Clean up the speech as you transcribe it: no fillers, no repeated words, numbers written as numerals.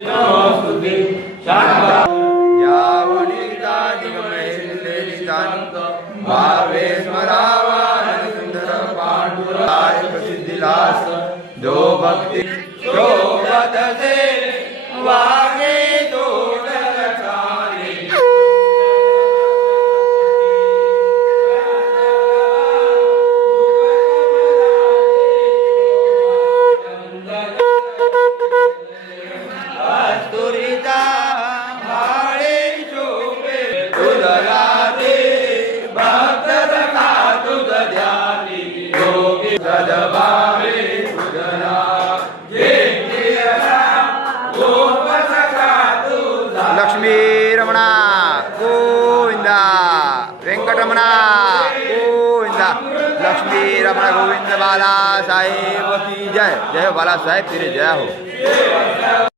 भावे स्मरावान सुंदर पांडुराय प्रसिद्धिलास जो भक्ती शोभत से वागे तो लक्ष्मी रमणा गोविंदा वेंकटरमणा गोविंदा लक्ष्मी रमणा गोविंद बाला साहेब की जय। जय बाला साहेब तेरे जय हो।